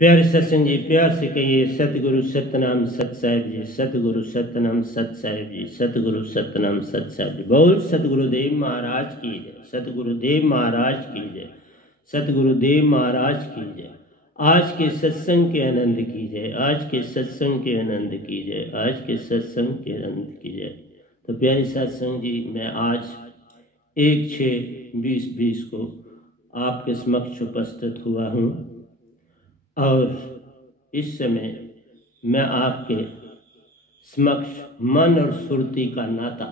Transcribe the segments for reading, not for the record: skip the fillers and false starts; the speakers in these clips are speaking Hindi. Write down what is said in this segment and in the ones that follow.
प्यारे सत्संग जी, प्यार से कहिए सतगुरु सतनाम सत साहिब जी, सतगुरु सतनाम सत साहिब जी, सतगुरु सतनाम सत साहिब जी। बोल सतगुरुदेव महाराज की जय, सतगुरुदेव महाराज की जय, सतगुरुदेव महाराज की जय। आज के सत्संग के आनंद की जय, आज के सत्संग के आनंद की जय, आज के सत्संग के आनंद की जय। तो प्यारे सत्संग जी, मैं आज 1/6/2020 को आपके समक्ष उपस्थित हुआ हूँ और इस समय मैं आपके समक्ष मन और सुरती का नाता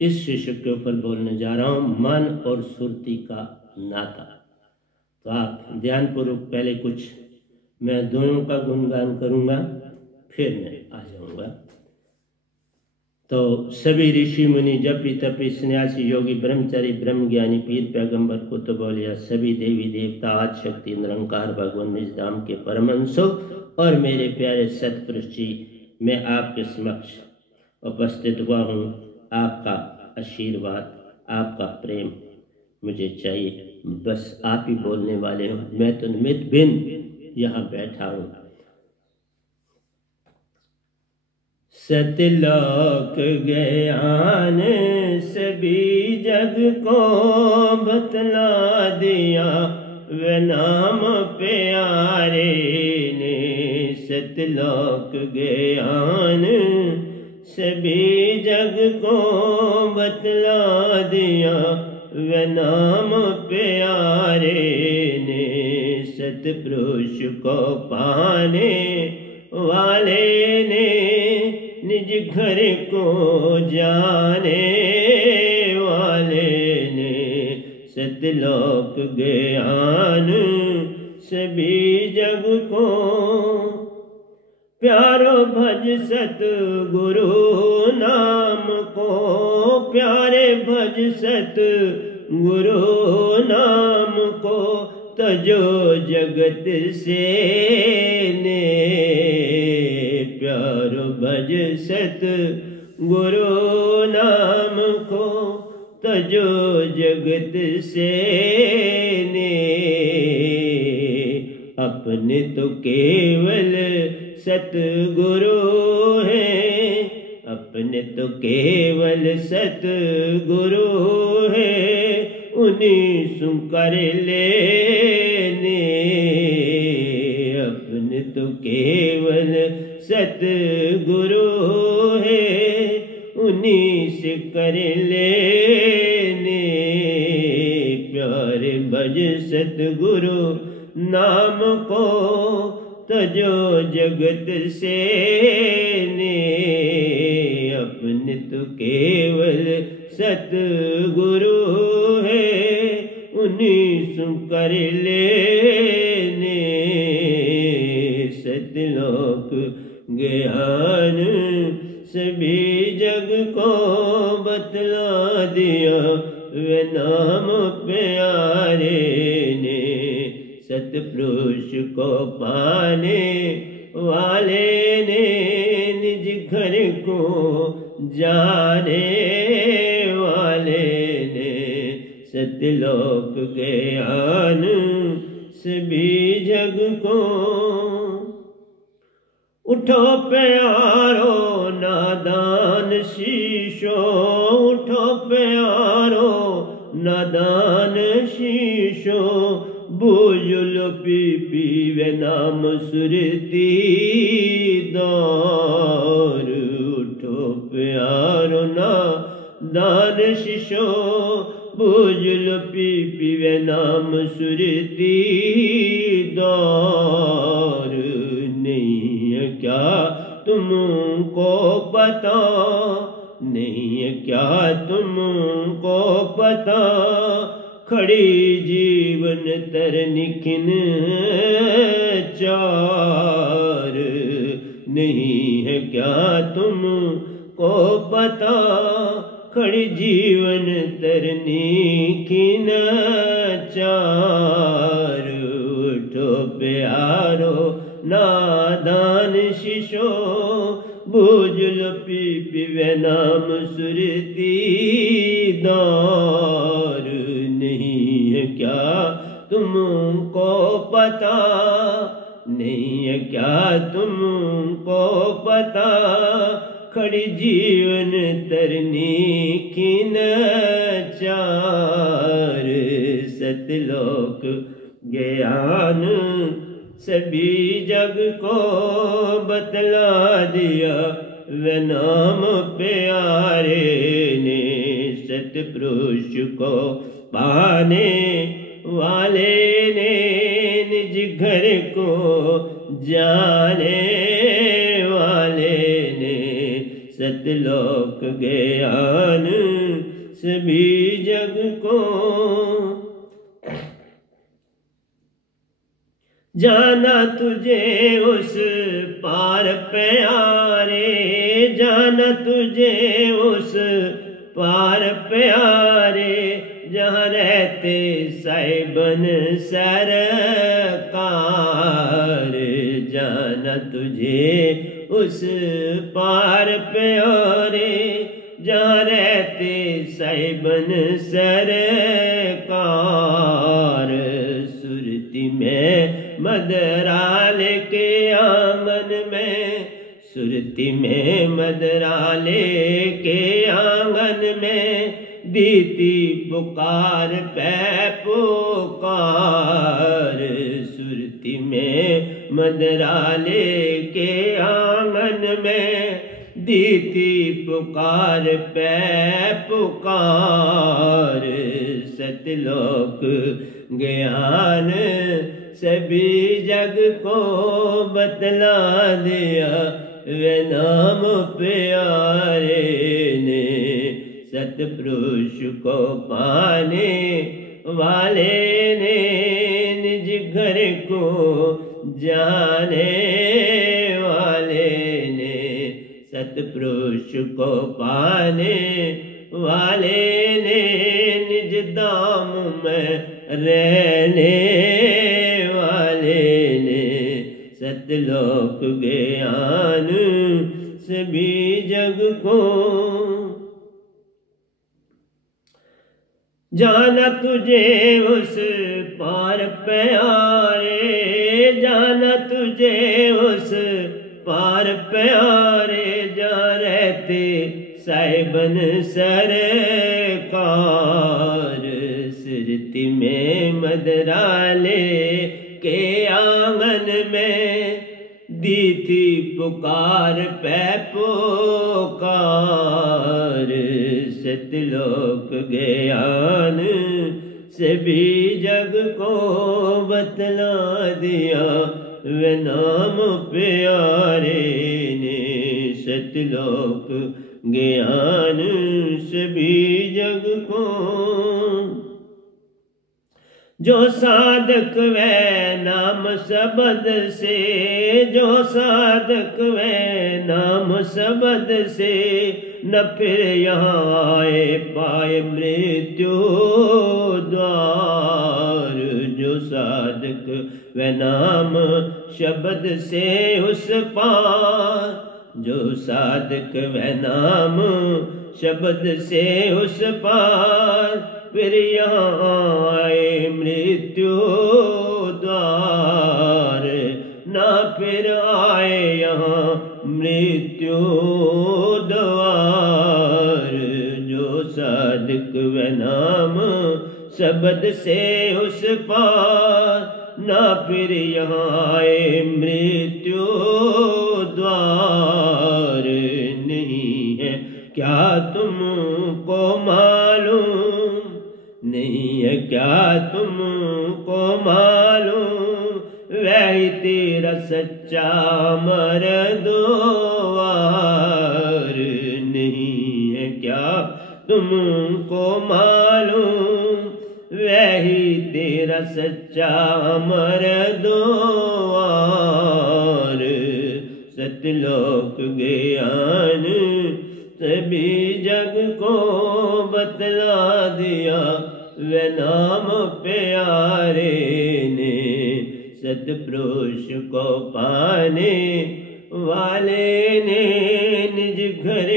इस शीर्षक के ऊपर बोलने जा रहा हूँ, मन और सुरती का नाता। तो आप ध्यानपूर्वक पहले कुछ मैं दोनों का गुणगान करूँगा, फिर मैं आ जाऊँगा। तो सभी ऋषि मुनि जपी तपी सन्यासी योगी ब्रह्मचारी ब्रह्म ज्ञानी पीर पैगंबर कुतुब औलिया सभी देवी देवता आदि शक्ति निरंकार भगवान निज धाम के परमहंसों और मेरे प्यारे सतपुरुष जी, मैं आपके समक्ष उपस्थित हुआ हूँ। आपका आशीर्वाद, आपका प्रेम मुझे चाहिए, बस आप ही बोलने वाले हो। मैं तो निमित्त बिन यहाँ बैठा हूँ। सतलोक ज्ञान सभी जग को बतला दिया, वे नाम प्यारे ने। सतलोक ज्ञान सभी जग को बतला दिया, वे नाम प्यारे ने। सतपुरुष को पाने वाले ने निज घर को जाने वाले ने। सतलोक ज्ञान सभी जग को प्यारो भज सतगुरु नाम को, प्यारे भज सतगुरु नाम को। तजो जगत से ने प्यारो भज सतगुरु नाम को, तजो जगत से ने। अपने तो केवल सतगुरु हैं, अपने तो केवल सतगुरु हैं, उन्हीं सु कर लेने। अपने तो केवल सतगुरु है, उन्हीं से कर लेने। प्यारे भज सतगुरु नाम को, तजो जगत से ने। अपने तो केवल सतगुरु है, उन्हीं सु कर लेने। सतलोक ज्ञान सभी जग को बतला दिया, वे नाम प्यारे ने। सतपुरुष को पाने वाले ने निज घर को जाने वाले ने। सतलोक ज्ञान सभी जग को उठो प्यारो नादान शीशो, उठो प्यारो नादान शीशो। बुजुल पी पीवे नाम सुरती दौर। उठो प्यारो नादान शीशो, बुजुल पी पीवे नाम सुरती दौर। नहीं है क्या तुमको पता, नहीं है क्या तुमको पता, खड़ी जीवन तरनिखिन चार। नहीं है क्या तुमको पता, खड़ी जीवन तरनिखिन चार। उठो प्यारो नादान शिशो, बुजुल पी पीवे नाम सुरती दौर। नहीं है क्या तुमको पता नहीं है क्या तुमको पता, खड़ी जीवन तरनी की चार। सतलोक ज्ञान सभी जग को बतला दिया, वे नाम प्यारे ने सतपुरुष को पाने वाले ने, निज घर को जाने वाले ने, सतलोक ज्ञान सभी जग को। जाना तुझे उस पार प्यारे, जाना तुझे उस पार प्यारे, जहाँ रहते साहिबन सरकार। जाना तुझे उस पार प्यारे, जहाँ रहते साहिबन सरकार। सुरती में मदराले के आंगन में, सुरती में मदराले के आंगन में, दीती पुकार पे पुकार। सुरती में मदराले के आंगन में, दीती पुकार पे पुकार। सतलोक ज्ञान सभी जग को बतला दिया, वे नाम प्यारे ने सतपुरुष को पाने वाले ने, निज घर को जाने वाले ने, सतपुरुष को पाने वाले ने, निज धाम में रहने वाले ने, सतलोक ज्ञान सभी जग को। जाना तुझे उस पार प्यारे, जाना तुझे उस पार प्यारे, जहाँ रहते साहिबन सरकार। सुरती में मदराले के आंगन में, दीती पुकार पे पुकार। सतलोक ज्ञान सभी जग को बतला दिया, वे नाम प्यारे ने सतलोक ज्ञान सभी जग को। जो साधक वे नाम शब्द से, जो साधक वे नाम शब्द से, न फिर यहाँ आए पाए मृत्यु द्वार। जो साधक वे नाम शब्द से उस पार, जो साधक वे नाम शब्द से उस पार, फिर यहाँ आए मृत्यु द्वार। ना फिर आए यहाँ मृत्यु द्वार। जो साधक व नाम शब्द से उस पार, ना फिर यहाँ आए मृत्यु द्वार। नहीं है क्या तुमको मालूम, नहीं है क्या तुमको मालूम, वही तेरा सच्चा मर्दवार। नहीं है क्या तुमको मालूम, वही तेरा सच्चा मर्दवार। सतलोक ज्ञान सभी जग को बतला दिया, वे नाम प्यारे ने सतपुरुष को पाने वाले ने निज घर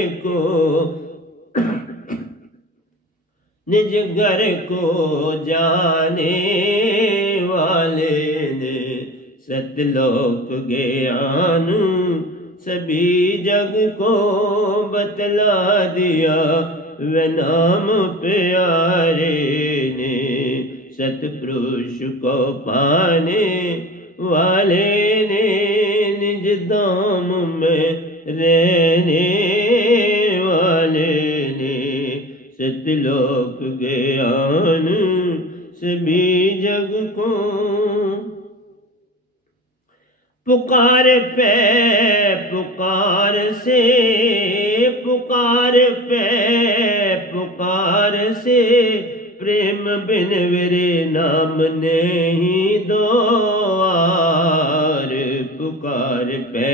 को जाने सतलोक ज्ञान सभी जग को बतला दिया, वे नाम प्यारे ने सतपुरुष को पाने वाले ने, निज धाम में रहने वाले ने सतलोक ज्ञान सभी जग को। पुकार पे पुकार से, पुकार पे पुकार से, प्रेम बिन मेरे नाम नहीं द्वार। पुकार पे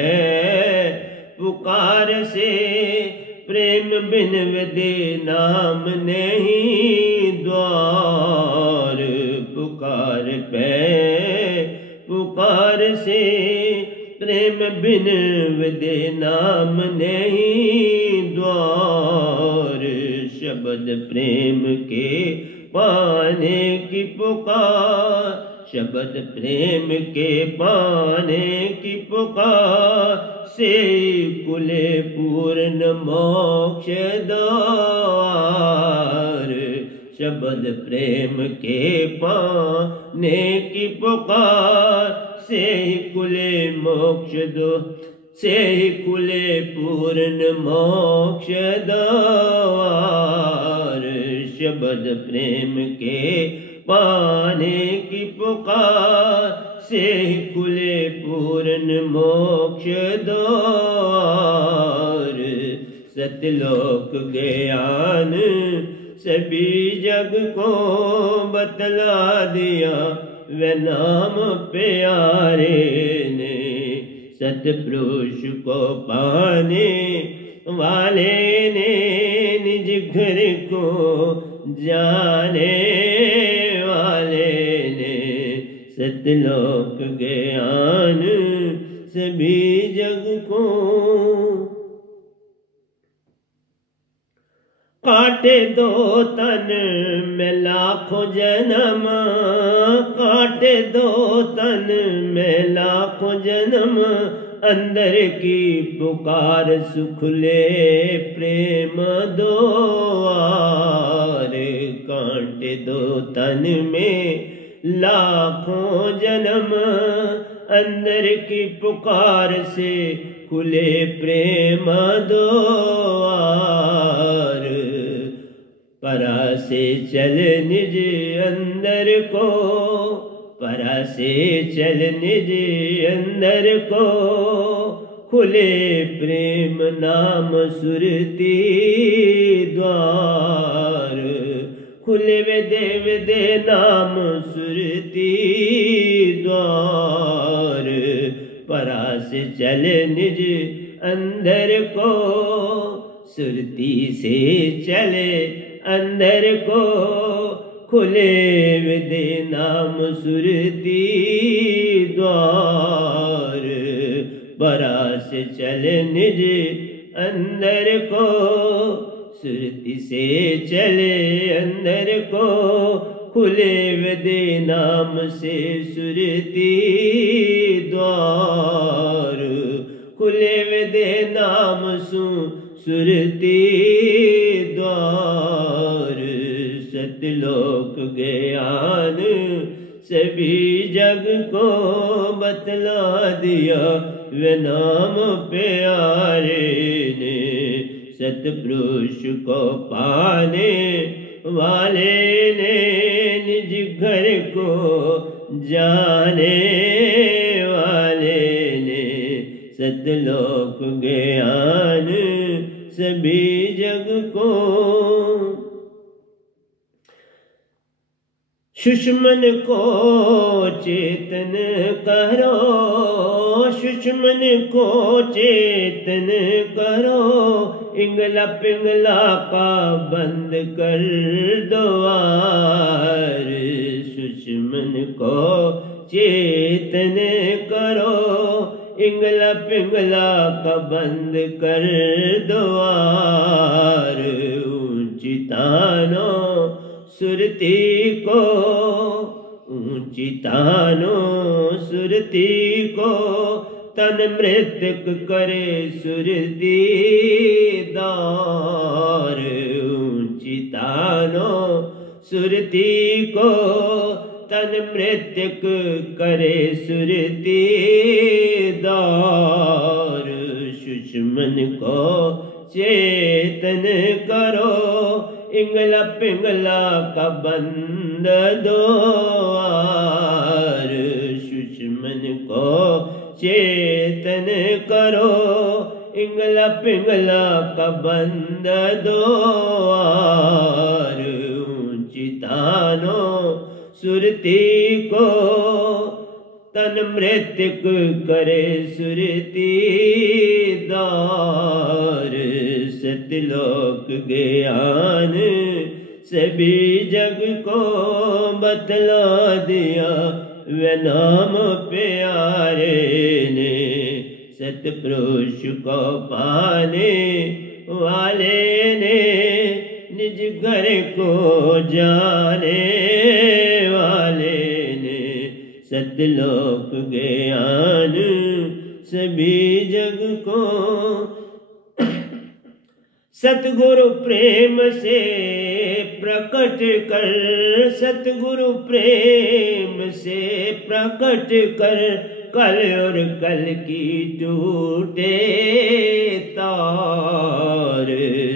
पुकार से, प्रेम बिन वेदे नाम नहीं द्वार। पुकार पे पुकार से, प्रेम बिन वेदे नाम नहीं द्वार। शब्द प्रेम के पाने की पुकार, शब्द प्रेम के पाने की पुकार से, कुले पूर्ण मोक्ष द्वार। शब्द प्रेम के पाने की पुकार से, कुले मोक्ष दो से, कुले पूर्ण मोक्ष द्वार। शब्द प्रेम के पाने की पुकार से, कुले पूर्ण मोक्ष द्वार। सतलोक ज्ञान सभी जग को बतला दिया, वे नाम प्यारे ने सतपुरुष को पाने वाले ने, निज घर को जाने वाले ने सतलोक ज्ञान सभी जग को। काटे दो तन में लाखों जन्म, काटे दो तन में लाखों जन्म, अंदर की पुकार सुख ले प्रेम द्वार। काटे दो तन में लाखों जन्म, अंदर की पुकार से खुले प्रेम द्वार। परा से चल निज अंदर को, परा से चल निज अंदर को, खुले प्रेम नाम सुरती द्वार। खुले वेदे नाम सुरती द्वार। परा से चल निज अंदर को, सुरती से चले अंदर को, खुले वेदे नाम सुरती द्वार। परा से चल निज अंदर को, सुरती से चले अंदर को, खुले वेदे नाम से सुरती द्वार। खुले वेदे नाम सु सुरती द्वार। सतलोक ज्ञान सभी जग को बतला दिया, वे नाम प्यारे ने सतपुरुष को पाने वाले ने, निज घर को जाने वाले ने सतलोक ज्ञान सभी जग को। सुषमन को चेतन करो, सुषमन को चेतन करो, इंगला पिंगला का बंद कर द्वार। सुषमन को चेतन करो, इंगला पिंगला का बंद कर द्वार। ऊंची तानो सुरती को, चितानो सुरती को तन मृतक करे सुरती दार। चितानो सुरती को तन मृतक करे सुरती दार। सुषमन को चेतन करो इंगला पिंगला का बंद द्वार। सुषमन को चेतन करो इंगला पिंगला का बंद द्वार। चितानो सुरती को तन मृतक करे सुरती दार। सतलोक ज्ञान सभी जग को बतला दिया वे नाम प्यारे ने। सतपुरुष को पाने वाले ने निज घर को जाने वाले ने। सतलोक ज्ञान सभी जग को सतगुरु प्रेम से प्रकट कर। सतगुरु प्रेम से प्रकट कर कल और कल की टूटे तार।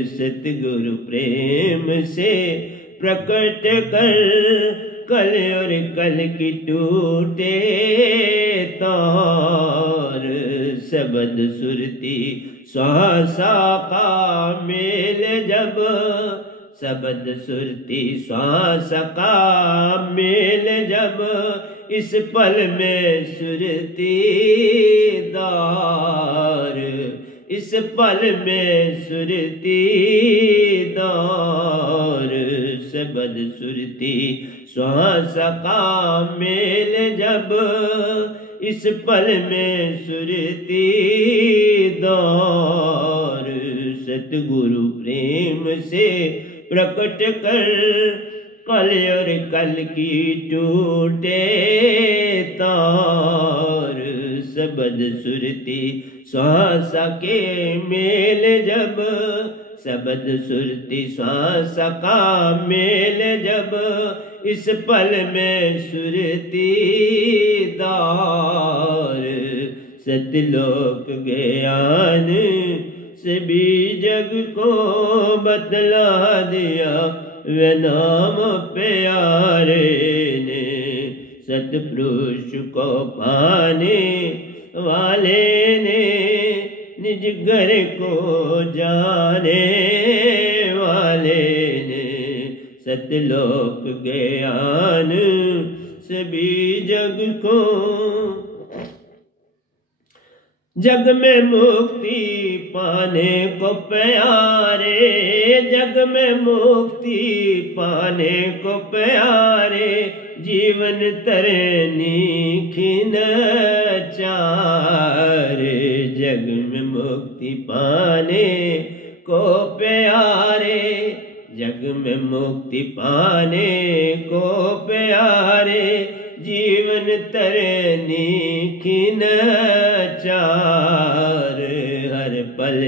सतगुरु प्रेम से प्रकट कर कल और कल की टूटे तार। शब्द सुरती श्वासा का मेल जब। शब्द सुरती श्वास का मेल जब। इस पल में सुरती दार। इस पल में सुरती दार। शब्द सुरती श्वास का मेल जब। इस पल में सुरती दार। सतगुरु प्रेम से प्रकट कर कल और कल की टूटे तार। शब्द सुरती श्वास के मेल जब। शब्द सुरती श्वास का मेल जब। इस पल में सुरती दार। सतलोक ज्ञान सभी जग को बतला दिया वे नाम प्यारे ने। सतपुरुष को पाने वाले ने निज घर को जाने वाले ने। सतलोक ज्ञान सभी जग को जग में मुक्ति पाने को प्यारे। जग में मुक्ति पाने को प्यारे। जीवन तरनी खिन चारे। जग में मुक्ति पाने को प्यारे। जग में मुक्ति पाने को प्यारे। जीवन तरनी खिन चार। हर पल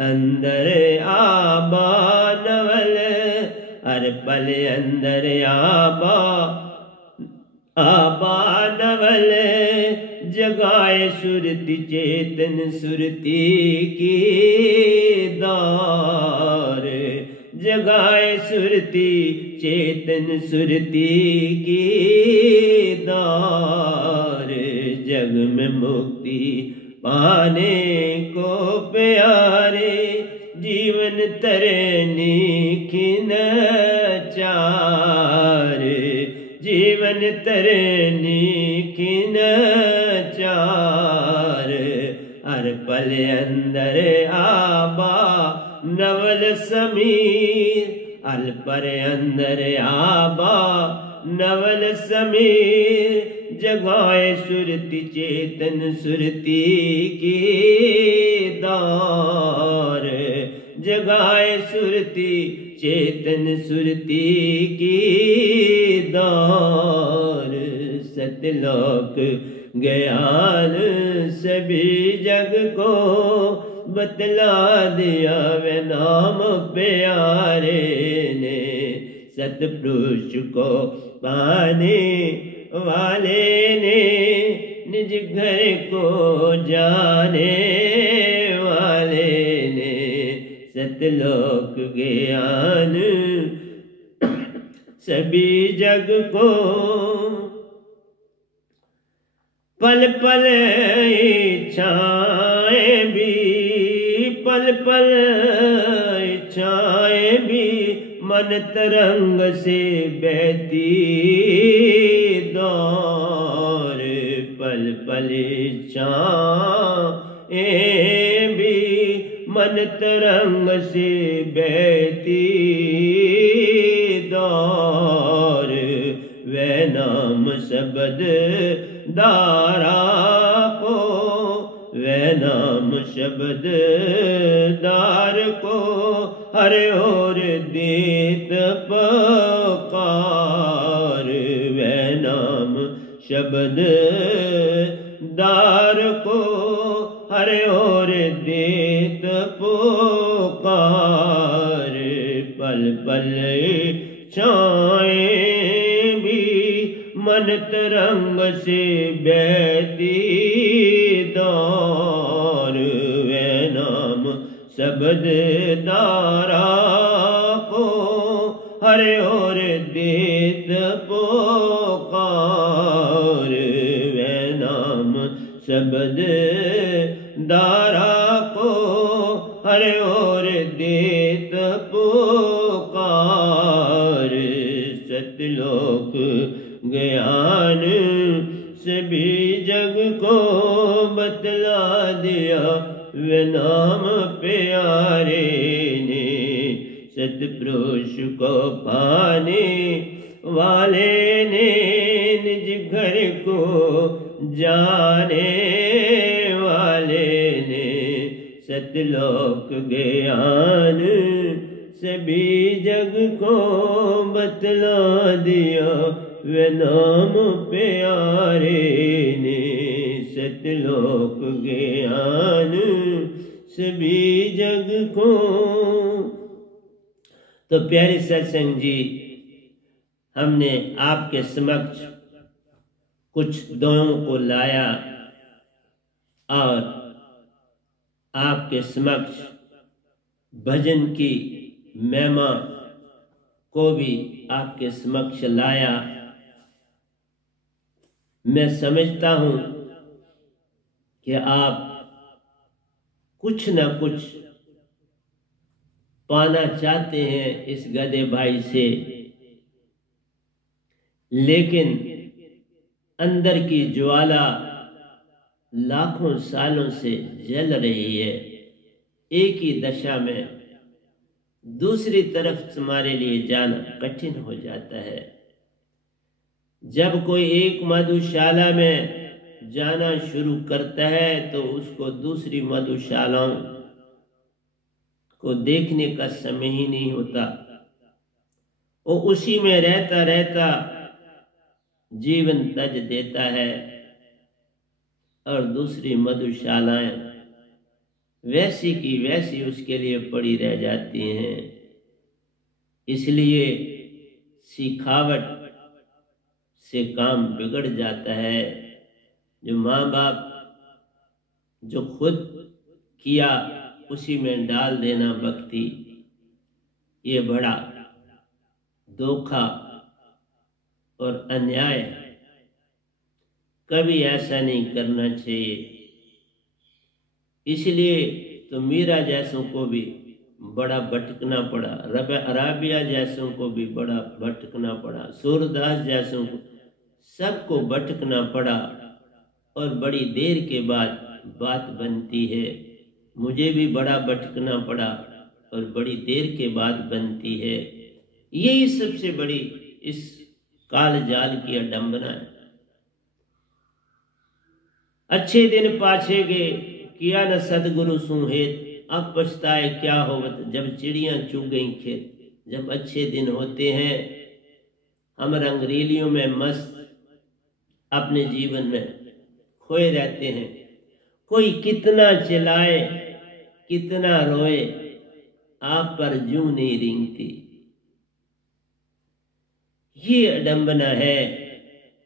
अंदर आबा नवल। हर पल अंदर आबा नवल। जगाए सुरति चेतन सुरती की दार। जगाए सुरति चेतन सुरती की दार। जग में मुक्ति पाने को प्यारे। जीवन तरनी खिन चार। जीवन तरनी खिन चार। हर पल अंदर आबा नवल समीर। हर पल अंदर आबा नवल समीर। जगाए सुरति चेतन सुरती की दार। जगाए सुरति चेतन सुरती की दार। सतलोक ज्ञान सभी जग को बतला दिया वे नाम प्यारे ने। सतपुरुष को पाने वाले ने निज घर को जाने वाले ने सतलोक ज्ञान सभी जग को पल पल इच्छाएं भी पल पल इच्छाएं भी मन तरंग से बहती दौर पल पल इच्छाएं भी मन तरंग से बहती दौर वह नाम शब्द दारा को वह नाम शब्द दार को हर ओर देत पकार वह नाम शब्द दार को हर ओर देत पुकार पल पल छाएं भी मन तरंग से बहती दौर वे नाम शब्द दारा को हर ओर देत पुकार वे नाम शब्द दारा को हर ओर देत पुकार सतलोक ज्ञान सभी जग को बतला दिया वे नाम प्यारे ने। सतपुरुष को पाने वाले ने निज घर को जाने वाले ने सतलोक ज्ञान सभी जग को बतला दिया वे नाम प्यारे ने। सतलोक ज्ञान सभी जग को। तो प्यारे सत्संग जी, हमने आपके समक्ष कुछ दोयों को लाया और आपके समक्ष भजन की महिमा को भी आपके समक्ष लाया। मैं समझता हूं कि आप कुछ न कुछ पाना चाहते हैं इस गधे भाई से, लेकिन अंदर की ज्वाला लाखों सालों से जल रही है। एक ही दशा में दूसरी तरफ तुम्हारे लिए जाना कठिन हो जाता है। जब कोई एक मधुशाला में जाना शुरू करता है तो उसको दूसरी मधुशालाओं को देखने का समय ही नहीं होता। वो उसी में रहता रहता जीवन तज देता है और दूसरी मधुशालाएं वैसी की वैसी उसके लिए पड़ी रह जाती हैं। इसलिए सिखावट से काम बिगड़ जाता है। जो माँ बाप जो खुद किया उसी में डाल देना भक्ति, ये बड़ा धोखा और अन्याय है। कभी ऐसा नहीं करना चाहिए। इसलिए तो मीरा जैसों को भी बड़ा भटकना पड़ा, राबिया जैसों को भी बड़ा भटकना पड़ा, सूरदास जैसों को, सबको भटकना पड़ा और बड़ी देर के बाद बात बनती है। मुझे भी बड़ा भटकना पड़ा और बड़ी देर के बाद बनती है। यही सबसे बड़ी इस काल जाल की अडंबना है। अच्छे दिन पाछे गए किया न सदगुरु सुहेत, अब पछताए क्या होवत जब चिड़ियां चुग गई खेत। जब अच्छे दिन होते हैं हम रंगरीलियों में मस्त अपने जीवन में खोए रहते हैं। कोई कितना चिल्लाए, कितना रोए, आप पर जूं नहीं रेंगती। ये अडंबना है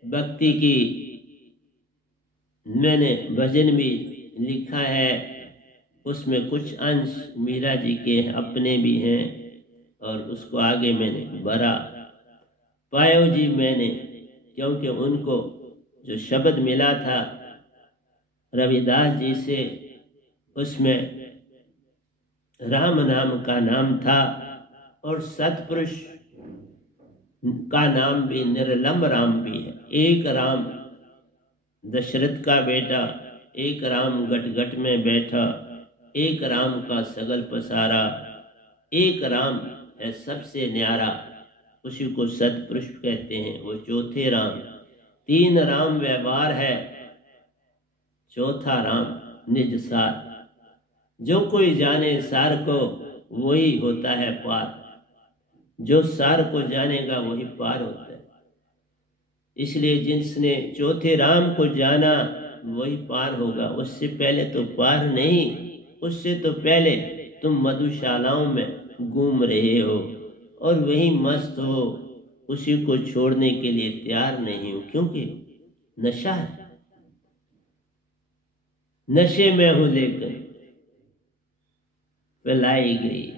भक्ति की। मैंने भजन भी लिखा है, उसमें कुछ अंश मीरा जी के अपने भी हैं और उसको आगे मैंने भरा। पायो जी मैंने, क्योंकि उनको जो शब्द मिला था रविदास जी से, उसमें राम नाम का नाम था और सतपुरुष का नाम भी निर्लम राम भी है। एक राम दशरथ का बेटा, एक राम गट गट में बैठा, एक राम का सगल पसारा, एक राम है सबसे न्यारा, उसी को सतपुरुष कहते हैं। वो चौथे राम, तीन राम व्यवहार है, चौथा राम निज सार। जो कोई जाने सार को वही होता है पार, जो सार को जानेगा वही पार होता है। इसलिए जिसने चौथे राम को जाना वही पार होगा। उससे पहले तो पार नहीं, उससे तो पहले तुम मधुशालाओं में घूम रहे हो और वही मस्त हो, उसी को छोड़ने के लिए तैयार नहीं हो, क्योंकि नशा है। नशे में हूं लेकर पलाई गई,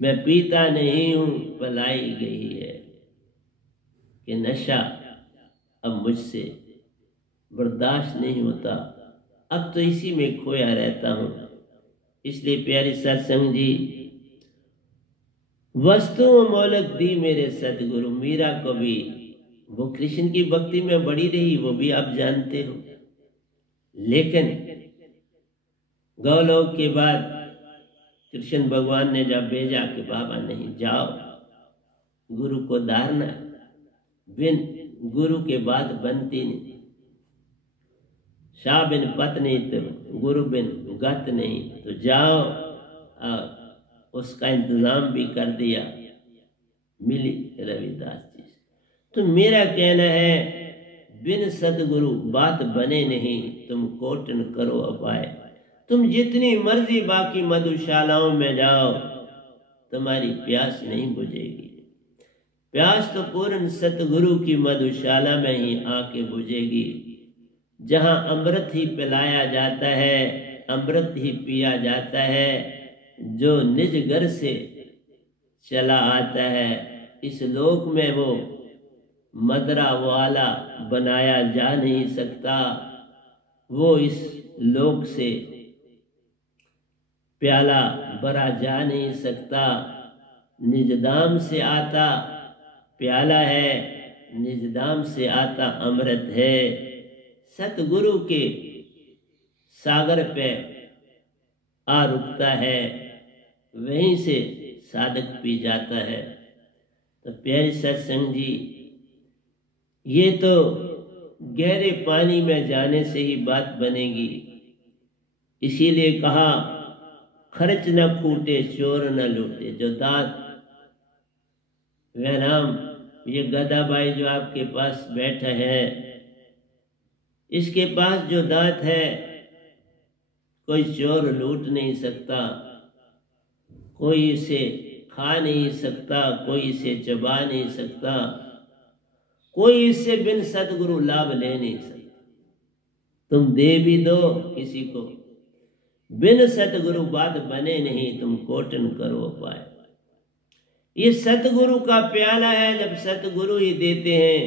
मैं पीता नहीं हूं पलाई गई है, कि नशा अब मुझसे बर्दाश्त नहीं होता, अब तो इसी में खोया रहता हूं। इसलिए प्यारे सत्संग जी, वस्तु मोलक दी मेरे सतगुरु। मीरा को भी वो कृष्ण की भक्ति में बड़ी रही, वो भी आप जानते हो। लेकिन गौलोक के बाद कृष्ण भगवान ने जब भेजा कि बाबा नहीं जाओ, गुरु को धारना, बिन गुरु के बाद बनती नहीं। शाह बिन पत नहीं तो गुरु बिन गत नहीं, तो जाओ। उसका इंतजाम भी कर दिया, मिली रविदास जी से। तो मेरा कहना है, बिन सतगुरु बात बने नहीं, तुम कोटन करो अपाय। तुम जितनी मर्जी बाकी मधुशालाओं में जाओ, तुम्हारी प्यास नहीं बुझेगी। प्यास तो पूर्ण सतगुरु की मधुशाला में ही आके बुझेगी, जहां अमृत ही पिलाया जाता है, अमृत ही पिया जाता है, जो निज घर से चला आता है। इस लोक में वो मदरा वाला बनाया जा नहीं सकता, वो इस लोक से प्याला भरा जा नहीं सकता। निजदाम से आता प्याला है, निजदाम से आता अमृत है। सतगुरु के सागर पे आ रुकता है, वहीं से साधक पी जाता है। तो प्यारे सत्संग जी, ये तो गहरे पानी में जाने से ही बात बनेगी। इसीलिए कहा, खर्च न फूटे चोर न लूटे। जो दांत वह नाम, ये गधा भाई जो आपके पास बैठा है, इसके पास जो दांत है कोई चोर लूट नहीं सकता, कोई इसे खा नहीं सकता, कोई इसे चबा नहीं सकता, कोई इससे बिन सतगुरु लाभ ले नहीं सकता। तुम दे भी दो किसी को, बिन सतगुरु बात बने नहीं, तुम कोटन करो पाए। ये सतगुरु का प्याला है, जब सतगुरु ही देते हैं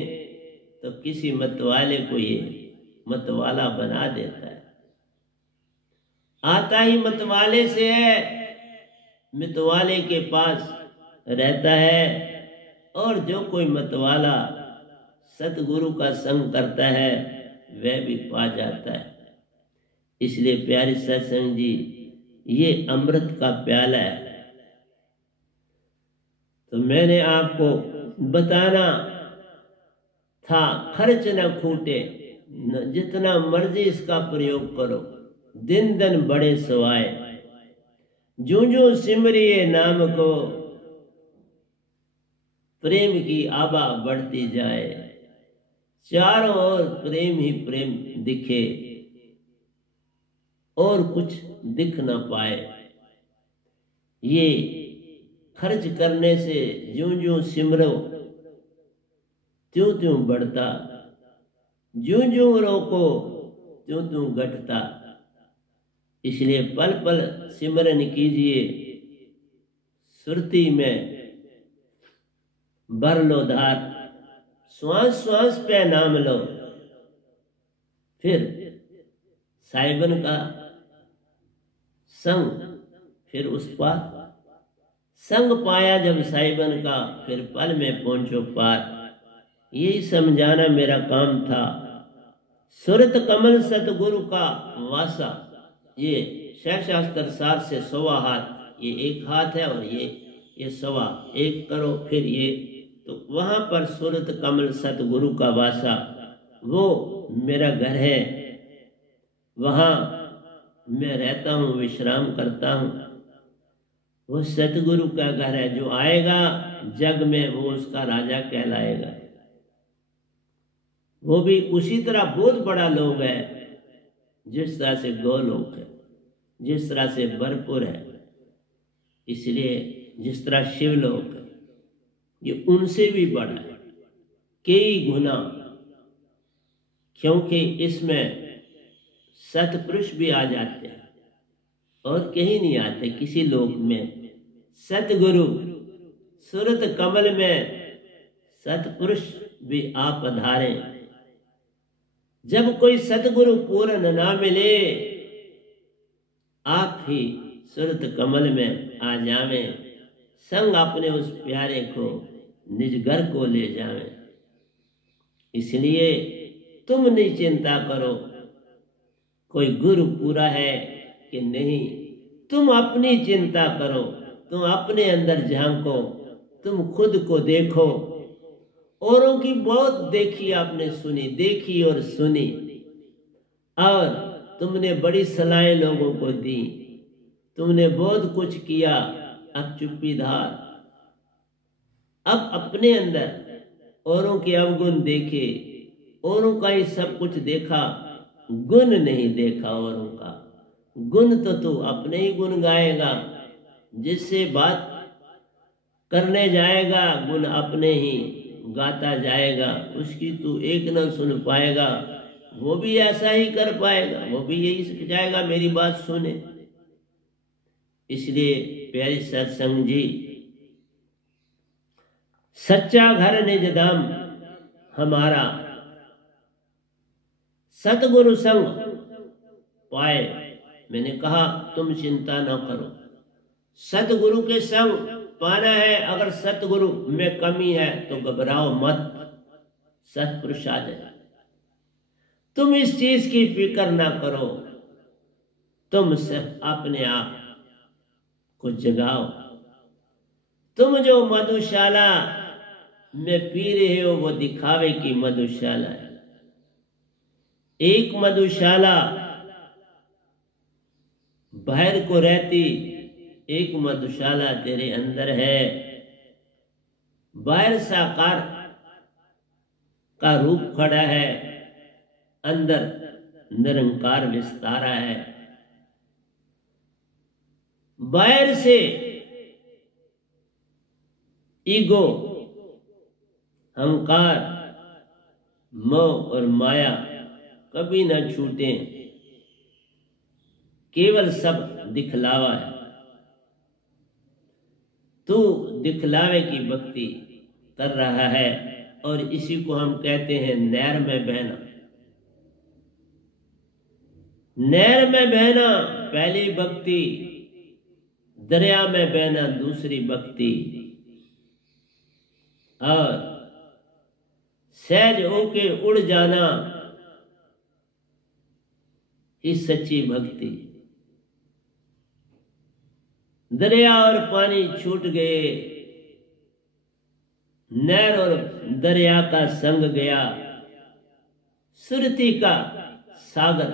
तो किसी मतवाले को ये मतवाला बना देता है। आता ही मतवाले से है, मतवाले के पास रहता है। और जो कोई मतवाला सतगुरु का संग करता है वह भी पा जाता है। इसलिए प्यारे सत्संग जी, ये अमृत का प्याला है। तो मैंने आपको बताना था, खर्च न खूटे, जितना मर्जी इसका प्रयोग करो, दिन दिन बड़े सवाए। जूं जूं सिमरिए नाम को, प्रेम की आभा बढ़ती जाए। चारों ओर प्रेम ही प्रेम दिखे और कुछ दिख न पाए। ये खर्च करने से ज्यों ज्यों सिमरो त्यों त्यों बढ़ता, ज्यों ज्यों रोको त्यों त्यों घटता। इसलिए पल पल सिमरन कीजिए, सुरती में भर लो धार, श्वास श्वास पे नाम लो। फिर साहिबन का संग, फिर उस पार संग पाया जब साहिबन का, फिर पल में पहुंचो पार। यही समझाना मेरा काम था। सुरत कमल सतगुरु का वासा, ये शास्त्र सार से 1.25 हाथ, ये 1 हाथ है और ये 1.25, 1 करो फिर ये, तो वहां पर सुरत कमल सतगुरु का वासा, वो मेरा घर है। वहां मैं रहता हूँ, विश्राम करता हूँ। वो सतगुरु का घर है। जो आएगा जग में वो उसका राजा कहलाएगा। वो भी उसी तरह बहुत बड़ा लोग है जिस तरह से गोलोक है, जिस तरह से भरपूर है। इसलिए जिस तरह शिवलोक है, ये उनसे भी बड़ा है कई गुना, क्योंकि इसमें सतपुरुष भी आ जाते हैं और कहीं नहीं आते किसी लोक में। सतगुरु सुरत कमल में सतपुरुष भी आप पधारे। जब कोई सतगुरु पूर्ण ना मिले, आप ही सुरत कमल में आ जावे, संग अपने उस प्यारे को निज घर को ले जावे। इसलिए तुम नहीं चिंता करो कोई गुरु पूरा है कि नहीं, तुम अपनी चिंता करो, तुम अपने अंदर झांको, तुम खुद को देखो। औरों की बहुत देखी आपने सुनी, देखी और सुनी, और तुमने बड़ी सलाहें लोगों को दी, तुमने बहुत कुछ किया, अब चुप्पी धार। अब अपने अंदर औरों के अवगुण देखे, औरों का ही सब कुछ देखा, गुण नहीं देखा औरों का। गुण तो तू अपने ही गुण गाएगा, जिससे बात करने जाएगा गुण अपने ही गाता जाएगा, उसकी तू एक न सुन पाएगा। वो भी ऐसा ही कर पाएगा, वो भी यही सीख जाएगा मेरी बात सुने। इसलिए प्यारी सत्संग जी, सच्चा घर निज धाम हमारा, सतगुरु संग पाए। मैंने कहा तुम चिंता न करो, सतगुरु के संग पाना है। अगर सतगुरु में कमी है तो घबराओ मत, सतपुरुष आ जाए। तुम इस चीज की फिक्र ना करो, तुम सिर्फ अपने आप को जगाओ। तुम जो मधुशाला में पी रहे हो वो दिखावे की मधुशाला है। एक मधुशाला बाहर को रहती, एक मधुशाला तेरे अंदर है। बाहर साकार का रूप खड़ा है, अंदर निरंकार विस्तारा है। बाहर से ईगो, अहंकार, मोह और माया कभी न छूटे, केवल सब दिखलावा है। तू दिखलावे की भक्ति कर रहा है और इसी को हम कहते हैं नहर में बहना। नहर में बहना पहली भक्ति, दरिया में बहना दूसरी भक्ति, और सहज होके उड़ जाना इस सच्ची भक्ति। दरिया और पानी छूट गए, नहर और दरिया का संग गया, सुरती का सागर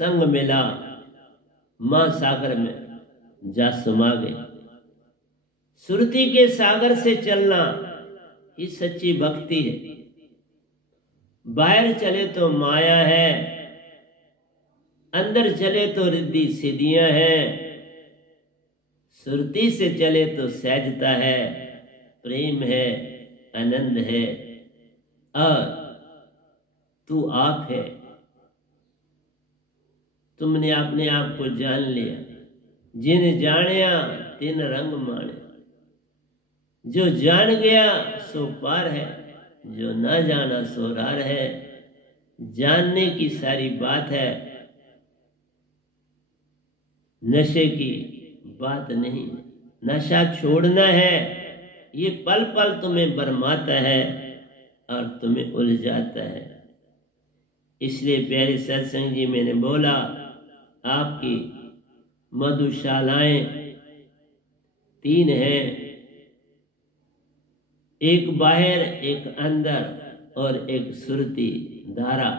संग मिला, मां सागर में जा समा गए। सुरती के सागर से चलना ये सच्ची भक्ति है। बाहर चले तो माया है, अंदर चले तो रिद्धि सिद्धियां हैं, सुरती से चले तो सहजता है, प्रेम है, आनंद है, और तू आप है। तुमने अपने आप को जान लिया। जिन जानिया तिन रंग माने। जो जान गया सो पार है, जो ना जाना सो रार है। जानने की सारी बात है, नशे की बात नहीं। नशा छोड़ना है, ये पल पल तुम्हें बरमाता है और तुम्हें उलझाता है। इसलिए प्यारे सत्संग जी, मैंने बोला आपकी मधुशालाएं 3 हैं, एक बाहर, एक अंदर और एक सुरती धारा।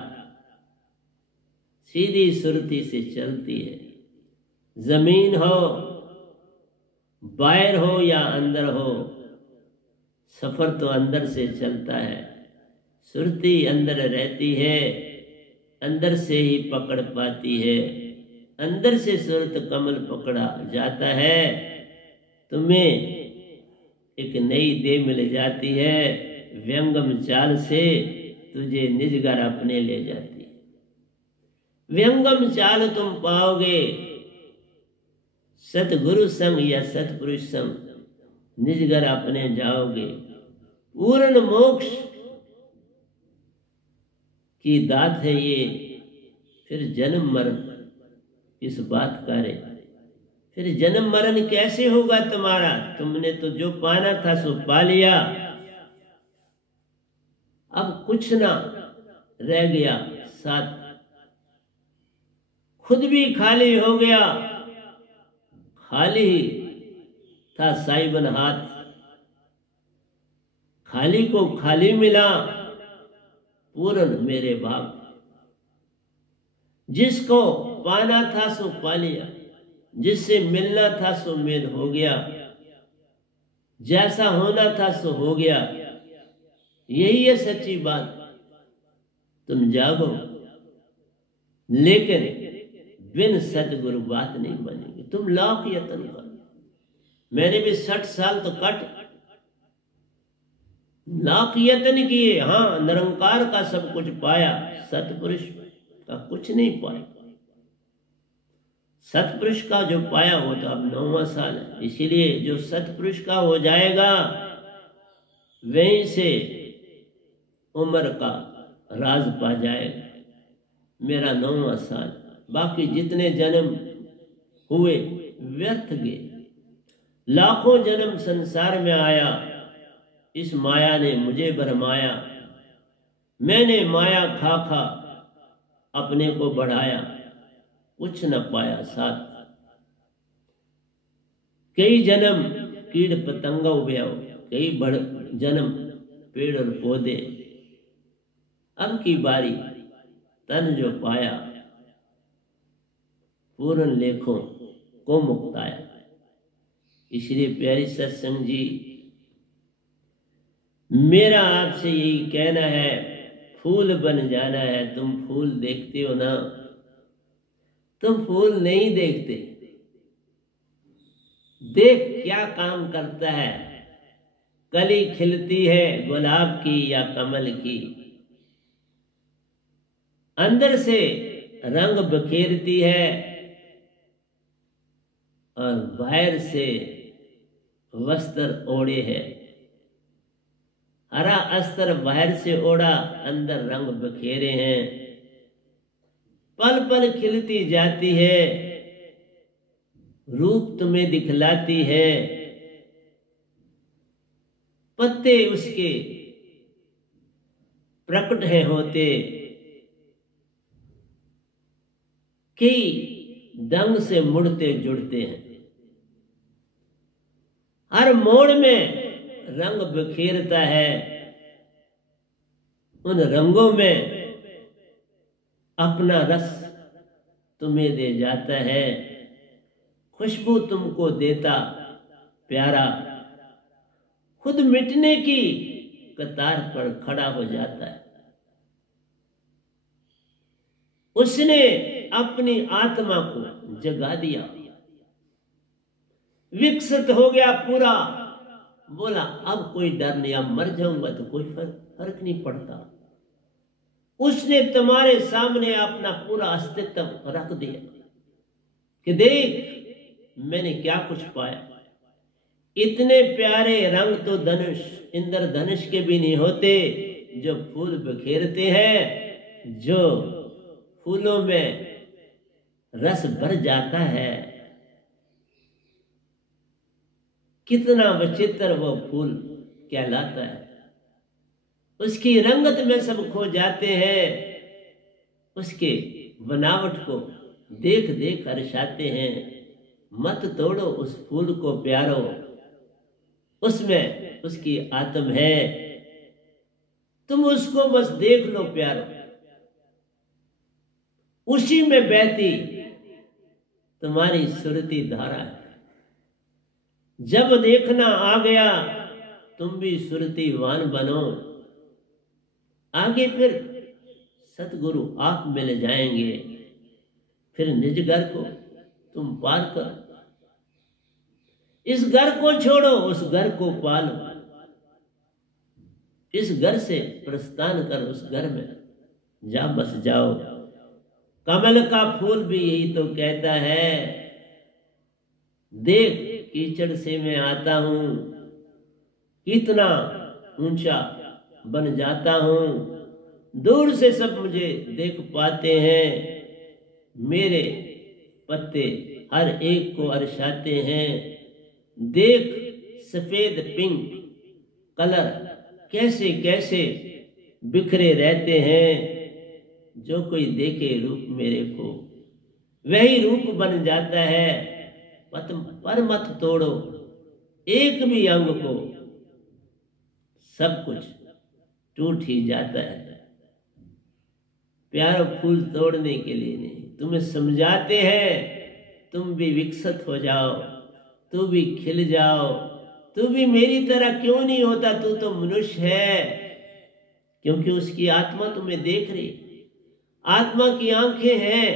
सीधी सुरती से चलती है। जमीन हो, बाहर हो या अंदर हो, सफर तो अंदर से चलता है। सुरती अंदर रहती है, अंदर से ही पकड़ पाती है। अंदर से सुरत कमल पकड़ा जाता है, तुम्हें एक नई देह मिल जाती है। व्यंगम चाल से तुझे निज घर अपने ले जाती है। व्यंगम चाल तुम पाओगे सतगुरु संग या सतपुरुष संग, निज घर अपने जाओगे। पूर्ण मोक्ष की दात है ये, फिर जन्म मरण इस बात का रे। फिर जन्म मरण कैसे होगा तुम्हारा? तुमने तो जो पाना था सो पा लिया, अब कुछ ना रह गया साथ। खुद भी खाली हो गया, खाली था साइबन हाथ। खाली को खाली मिला, पूर्ण मेरे भाग। जिसको पाना था सो पा लिया, जिससे मिलना था सो मिल हो गया, जैसा होना था सो हो गया। यही है सच्ची बात। तुम जागो, लेकिन बिन सतगुरु बात नहीं बनेगी। तुम लाख यत्न करो। मैंने भी 60 साल तो कट लाख यत्न किए। हाँ, निरंकार का सब कुछ पाया, सतपुरुष का कुछ नहीं पाया। सतपुरुष का जो पाया वो तो अब 9वां साल है। इसीलिए जो सतपुरुष का हो जाएगा वहीं से उम्र का राज पा जाएगा। मेरा 9वां साल, बाकी जितने जन्म हुए व्यर्थ गए। लाखों जन्म संसार में आया, इस माया ने मुझे भरमाया। मैंने माया खा खा अपने को बढ़ाया, कुछ न पाया साथ। कई जन्म कीड़ पतंगा उभ्या, कई बड़ जन्म पेड़ और पौधे। अब की बारी तन जो पाया, पूर्ण लेखों को मुक्ताया। इसलिए प्यारी सत्संग जी, मेरा आपसे यही कहना है, फूल बन जाना है। तुम फूल देखते हो ना, तुम फूल नहीं देखते। देख क्या काम करता है। कली खिलती है गुलाब की या कमल की, अंदर से रंग बखेरती है और बाहर से वस्त्र ओढ़े है। हरा अस्त्र बाहर से ओढ़ा, अंदर रंग बखेरे हैं। पल पल खिलती जाती है, रूप तुम्हें दिखलाती है। पत्ते उसके प्रकट है होते, कई दंग से मुड़ते जुड़ते हैं। हर मोड़ में रंग बिखेरता है। उन रंगों में अपना रस तुम्हें दे जाता है। खुशबू तुमको देता प्यारा, खुद मिटने की कतार पर खड़ा हो जाता है। उसने अपनी आत्मा को जगा दिया, विकसित हो गया पूरा। बोला अब कोई डर नहीं, अब मर जाऊंगा तो कोई फर्क नहीं पड़ता। उसने तुम्हारे सामने अपना पूरा अस्तित्व रख दिया कि देख मैंने क्या कुछ पाया। इतने प्यारे रंग तो धनुष, इंद्रधनुष के भी नहीं होते, जो फूल बिखेरते हैं, जो फूलों में रस भर जाता है। कितना विचित्र वो फूल कहलाता है, उसकी रंगत में सब खो जाते हैं, उसके बनावट को देख देख हर्षाते हैं। मत तोड़ो उस फूल को प्यारो, उसमें उसकी आत्म है, तुम उसको बस देख लो प्यारो। उसी में बहती तुम्हारी सुरती धारा है। जब देखना आ गया तुम भी सुरतीवान बनो, आगे फिर सतगुरु आप मिल जाएंगे, फिर निज घर को तुम पार करो। इस घर को छोड़ो, उस घर को पालो। इस घर से प्रस्थान कर उस घर में जा बस जाओ। कमल का फूल भी यही तो कहता है, देख कीचड़ से मैं आता हूं, कितना ऊंचा बन जाता हूं, दूर से सब मुझे देख पाते हैं, मेरे पत्ते हर एक को अरसाते हैं। देख सफेद पिंक कलर कैसे कैसे बिखरे रहते हैं, जो कोई देखे रूप मेरे को वही रूप बन जाता है। पर मत तोड़ो एक भी अंग को, सब कुछ टूट ही जाता है। प्यार फूल तोड़ने के लिए नहीं, तुम्हें समझाते हैं तुम भी विकसित हो जाओ, तू भी खिल जाओ। तू भी मेरी तरह क्यों नहीं होता, तू तो मनुष्य है, क्योंकि उसकी आत्मा तुम्हें देख रही, आत्मा की आंखें हैं,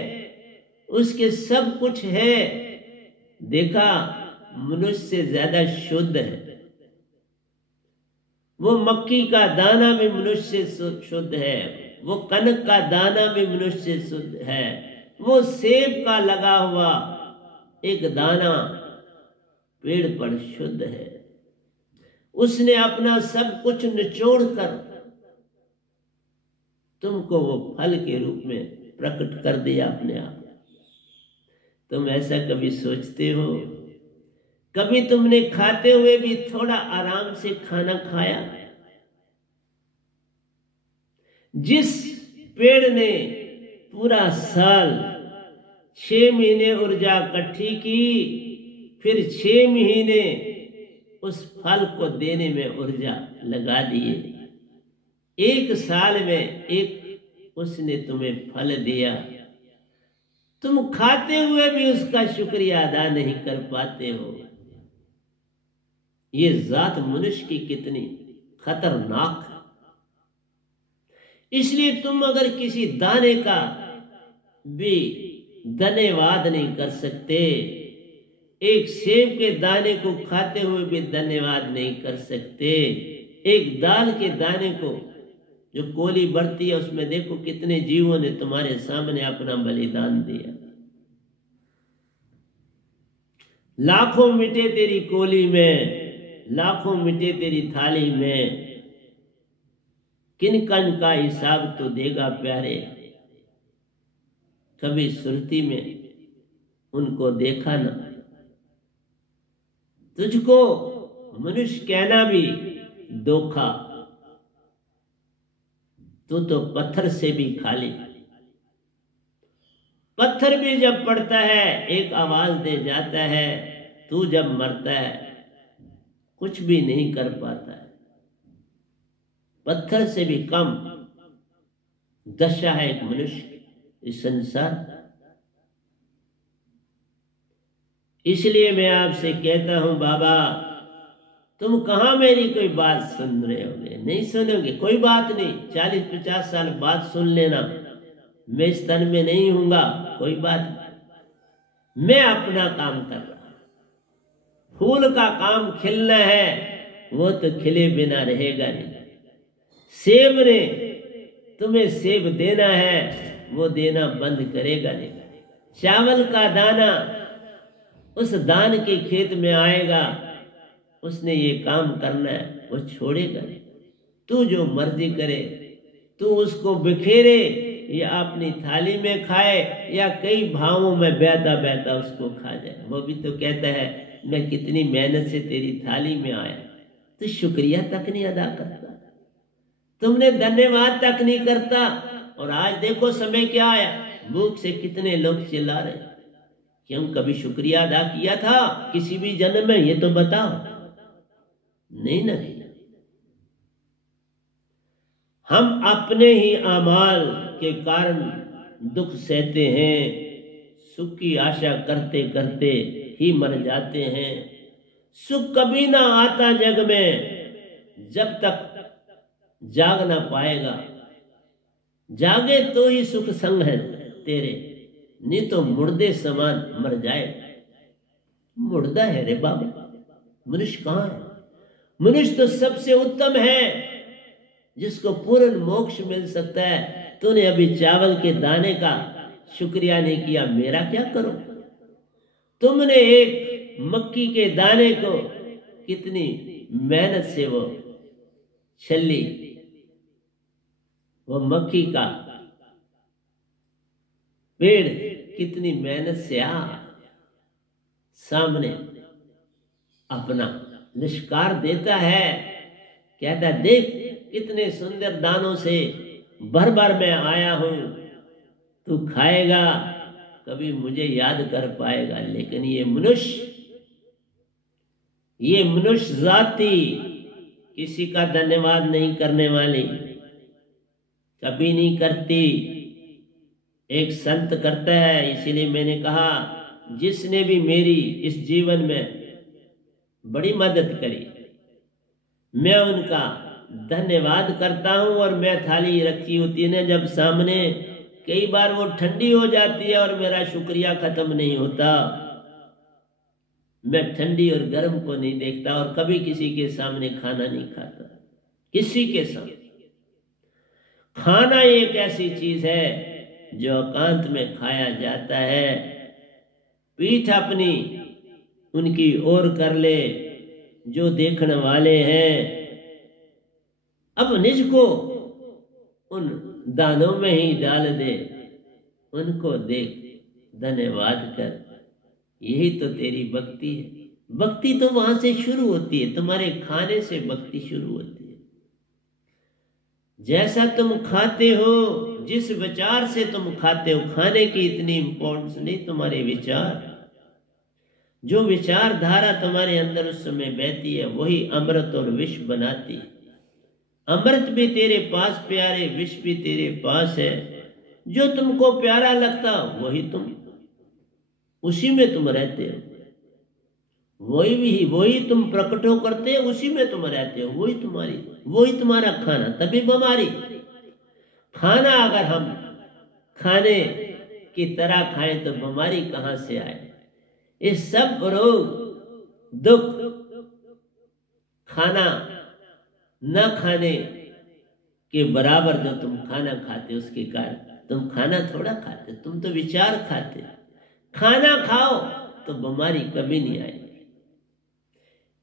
उसके सब कुछ है। देखा मनुष्य से ज्यादा शुद्ध है, वो मक्की का दाना भी मनुष्य से शुद्ध है, वो कनक का दाना भी मनुष्य से शुद्ध है, वो सेब का लगा हुआ एक दाना पेड़ पर शुद्ध है। उसने अपना सब कुछ निचोड़ कर तुमको वो फल के रूप में प्रकट कर दिया अपने आप। तुम ऐसा कभी सोचते हो? कभी तुमने खाते हुए भी थोड़ा आराम से खाना खाया? जिस पेड़ ने पूरा साल 6 महीने ऊर्जा इकट्ठी की, फिर 6 महीने उस फल को देने में ऊर्जा लगा दिए, 1 साल में एक उसने तुम्हें फल दिया, तुम खाते हुए भी उसका शुक्रिया अदा नहीं कर पाते हो। ये जात मनुष्य की कितनी खतरनाक है। इसलिए तुम अगर किसी दाने का भी धन्यवाद नहीं कर सकते, एक सेब के दाने को खाते हुए भी धन्यवाद नहीं कर सकते, एक दाल के दाने को जो कोली बढ़ती है उसमें देखो कितने जीवों ने तुम्हारे सामने अपना बलिदान दिया। लाखों मिटे तेरी कोली में, लाखों मिटे तेरी थाली में, किन कन का हिसाब तो देगा प्यारे। कभी सुरती में उनको देखा ना। तुझको मनुष्य कहना भी धोखा, तू तो पत्थर से भी खाली। पत्थर भी जब पड़ता है एक आवाज दे जाता है, तू जब मरता है कुछ भी नहीं कर पाता है। पत्थर से भी कम दशा है एक मनुष्य इस संसार। इसलिए मैं आपसे कहता हूं बाबा, तुम कहां मेरी कोई बात सुन रहे होगे? नहीं सुनोगे, कोई बात नहीं, 40-50 साल बाद सुन लेना। मैं इस तन में नहीं हूँगा, कोई बात नहीं, मैं अपना काम कर रहा हूं। फूल का काम खिलना है, वो तो खिले बिना रहेगा नहीं। सेब ने तुम्हें सेब देना है, वो देना बंद करेगा नहीं। चावल का दाना उस दान के खेत में आएगा, उसने ये काम करना है, वो छोड़ेगा नहीं। तू जो मर्जी करे, तू उसको बिखेरे या अपनी थाली में खाए या कई भावों में बहता बहता उसको खा जाए। वो भी तो कहता है मैं कितनी मेहनत से तेरी थाली में आया, तो शुक्रिया तक नहीं अदा करता, तुमने धन्यवाद तक नहीं करता। और आज देखो समय क्या आया, भूख से कितने लोग चिल्ला रहे। क्यों कभी शुक्रिया अदा किया था किसी भी जन्म में, ये तो बताओ। नहीं ना, नहीं। हम अपने ही अमाल के कारण दुख सहते हैं, सुख की आशा करते करते ही मर जाते हैं। सुख कभी ना आता जग में जब तक जाग ना पाएगा, जागे तो ही सुख संग है तेरे, नहीं तो मुर्दे समान मर जाए। मुर्दा है रे बाबा, मनुष्य कहाँ है? मनुष्य तो सबसे उत्तम है, जिसको पूर्ण मोक्ष मिल सकता है। तूने अभी चावल के दाने का शुक्रिया नहीं किया, मेरा क्या करो? तुमने एक मक्की के दाने को कितनी मेहनत से वो छल्ली, वो मक्की का पेड़ कितनी मेहनत से सामने अपना निष्कार देता है, कहता है देख कितने सुंदर दानों से भर भर में आया हूं, तू खाएगा कभी मुझे याद कर पाएगा। लेकिन ये मनुष्य जाति किसी का धन्यवाद नहीं करने वाली, कभी नहीं करती। एक संत करता है, इसीलिए मैंने कहा जिसने भी मेरी इस जीवन में बड़ी मदद करी, मैं उनका धन्यवाद करता हूं। और मैं थाली रखी होती है ना जब सामने, कई बार वो ठंडी हो जाती है और मेरा शुक्रिया खत्म नहीं होता। मैं ठंडी और गर्म को नहीं देखता और कभी किसी के सामने खाना नहीं खाता, किसी के सामने। खाना एक ऐसी चीज है जो एकांत में खाया जाता है। पीठ अपनी उनकी ओर कर ले जो देखने वाले हैं, अब निज को उन दानों में ही डाल दे, उनको देख धन्यवाद कर। यही तो तेरी भक्ति है। भक्ति तो वहां से शुरू होती है, तुम्हारे खाने से भक्ति शुरू होती है। जैसा तुम खाते हो, जिस विचार से तुम खाते हो, खाने की इतनी इंपॉर्टेंस नहीं, तुम्हारे विचार, जो विचारधारा तुम्हारे अंदर उस समय बहती है वही अमृत और विष बनाती है। अमृत भी तेरे पास प्यारे, विष भी तेरे पास है। जो तुमको प्यारा लगता वही तुम, उसी में तुम रहते हो, वही तुम प्रकट हो करते हो, उसी में तुम रहते हो, वही तुम्हारा खाना। तभी बीमारी, खाना अगर हम खाने की तरह खाएं तो बीमारी कहां से आए? ये सब रोग दुख खाना न खाने के बराबर जो तुम खाना खाते उसके कारण। तुम खाना थोड़ा खाते, तुम तो विचार खाते। खाना खाओ तो बीमारी कभी नहीं आएगी।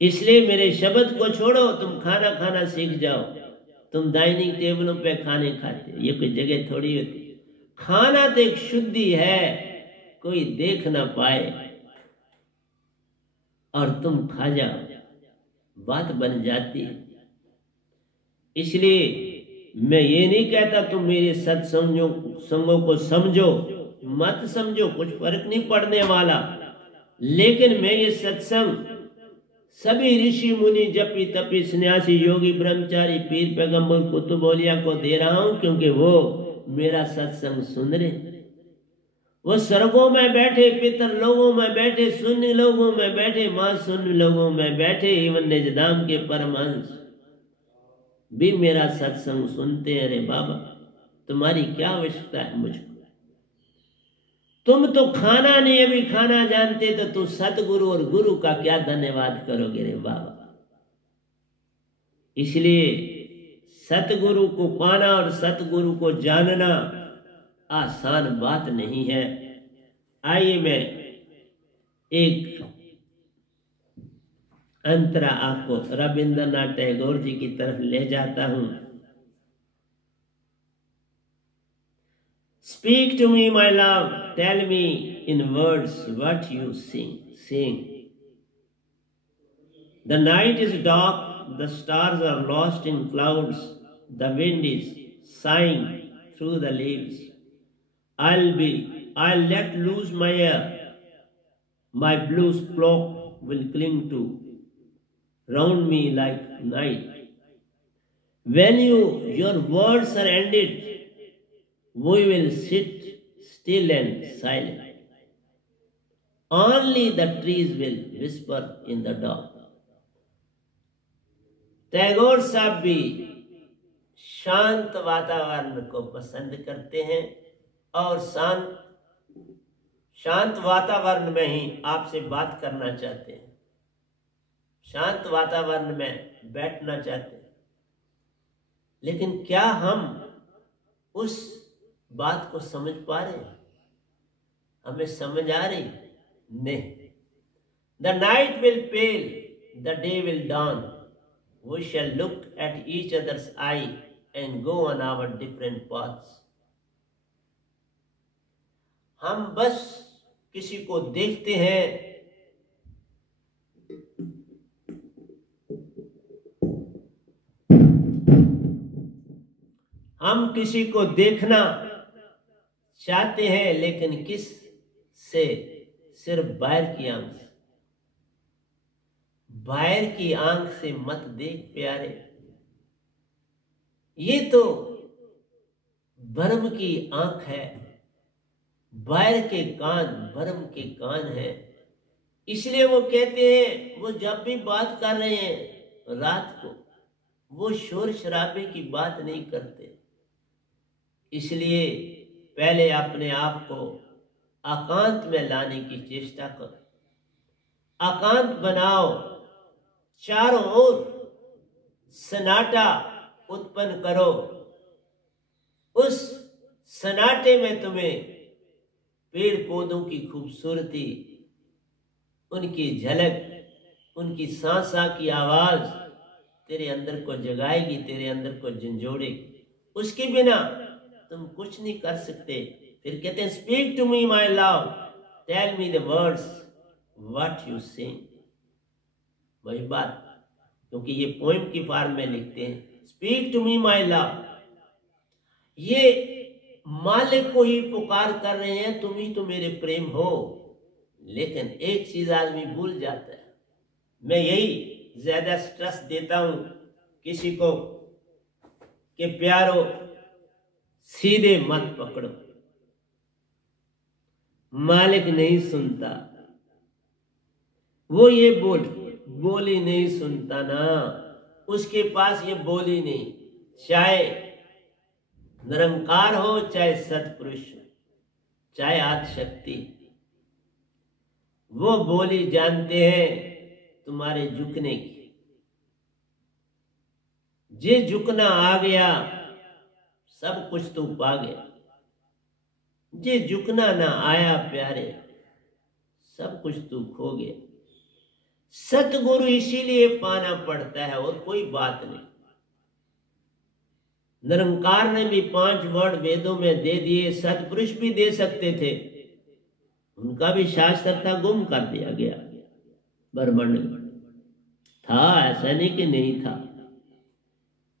इसलिए मेरे शब्द को छोड़ो, तुम खाना खाना सीख जाओ। तुम डाइनिंग टेबलों पे खाने खाते, ये कोई जगह थोड़ी होती। खाना तो एक शुद्धि है, कोई देख ना पाए और तुम खा जाओ, बात बन जाती है। इसलिए मैं ये नहीं कहता तुम मेरे सत्संगों को समझो, मत समझो, कुछ फर्क नहीं पड़ने वाला। लेकिन मैं ये सत्संग सभी ऋषि मुनि जपी तपी सन्यासी योगी ब्रह्मचारी पीर पैगंबर कुतुब औलिया को दे रहा हूं, क्योंकि वो मेरा सत्संग सुन रहे। वो स्वर्गों में बैठे, पितर लोगों में बैठे, शून्य लोगों में बैठे, मां शून्य लोगों में बैठे, एवं निजधाम के परमहंस भी मेरा सत्संग सुनते हैं। अरे बाबा, तुम्हारी क्या आवश्यकता है मुझको? तुम तो खाना नहीं अभी खाना जानते, तो सतगुरु और गुरु का क्या धन्यवाद करोगे रे बाबा। इसलिए सतगुरु को पाना और सतगुरु को जानना आसान बात नहीं है। आइए मैं एक अंतरा आपको रविंद्रनाथ टैगोर जी की तरफ ले जाता हूं। Speak to me, my love, tell me in words what you sing. The night is dark, the stars are lost in clouds, the wind is sighing through the leaves. I'll let loose my air, my blue cloak will cling to round me like night. When your words are ended, we will sit still and silent. Only the trees will whisper in the dark. Tagore साहब भी शांत वातावरण को पसंद करते हैं और शांत वातावरण में ही आपसे बात करना चाहते हैं, शांत वातावरण में बैठना चाहते हैं। लेकिन क्या हम उस बात को समझ पा रहे हैं? हमें समझ आ रही? नहीं। The night will pale, the day will dawn. We shall look at each other's eye and go on our different paths. हम बस किसी को देखते हैं, हम किसी को देखना चाहते हैं, लेकिन किस से? सिर्फ बाहर की आंख से। बाहर की आंख से मत देख प्यारे, ये तो भ्रम की आंख है। बाहर के कान भ्रम के कान है। इसलिए वो कहते हैं, वो जब भी बात कर रहे हैं रात को, वो शोर शराबे की बात नहीं करते। इसलिए पहले अपने आप को एकांत में लाने की चेष्टा करो, एकांत बनाओ, चारों ओर सन्नाटा उत्पन्न करो। उस सन्नाटे में तुम्हें पेड़ पौधों की खूबसूरती, उनकी झलक, उनकी सांसा की आवाज तेरे अंदर को जगाएगी, तेरे अंदर को झंझोड़ेगी। उसके बिना तुम कुछ नहीं कर सकते। फिर कहते हैं, speak to me my love, tell me the words what you sing. वही बात, क्योंकि ये पोएम की फॉर्म में लिखते हैं, speak to me my love. ये मालिक को ही पुकार कर रहे हैं, तुम ही तो मेरे प्रेम हो। लेकिन एक चीज आदमी भूल जाता है। मैं यही ज्यादा स्ट्रेस देता हूं किसी को कि प्यारो सीधे मत पकड़ो। मालिक नहीं सुनता, वो ये बोली नहीं सुनता ना, उसके पास ये बोली नहीं। चाहे निरंकार हो, चाहे सतपुरुष हो, चाहे आदिशक्ति, वो बोली जानते हैं तुम्हारे झुकने की। जे झुकना आ गया सब कुछ तू पा गया। जे झुकना ना आया प्यारे, सब कुछ तू खो गया। सतगुरु इसीलिए पाना पड़ता है और कोई बात नहीं। निरंकार ने भी 5 वर्ड वेदों में दे दिए, सतपुरुष भी दे सकते थे, उनका भी शास्त्र था, गुम कर दिया गया। ब्रह्मांड था, ऐसा नहीं कि नहीं था।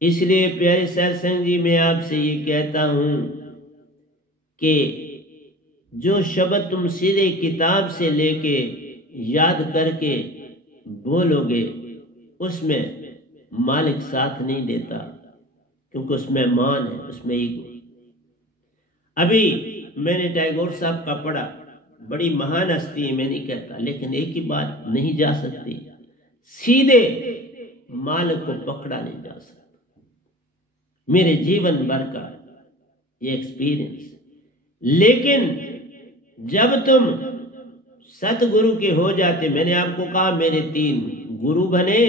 इसलिए प्यारे सत्संग जी, मैं आपसे ये कहता हूं कि जो शब्द तुम सीधे किताब से लेके याद करके बोलोगे, उसमें मालिक साथ नहीं देता, क्योंकि उसमें मान है, उसमें ईगो। अभी मैंने टैगोर साहब का पढ़ा, बड़ी महान हस्ती है, मैं नहीं कहता, लेकिन एक ही बात नहीं जा सकती, सीधे मालिक को पकड़ा नहीं जा सकता। मेरे जीवन भर का ये एक्सपीरियंस। लेकिन जब तुम सतगुरु के हो जाते, मैंने आपको कहा मेरे 3 गुरु बने,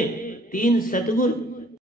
3 सतगुरु।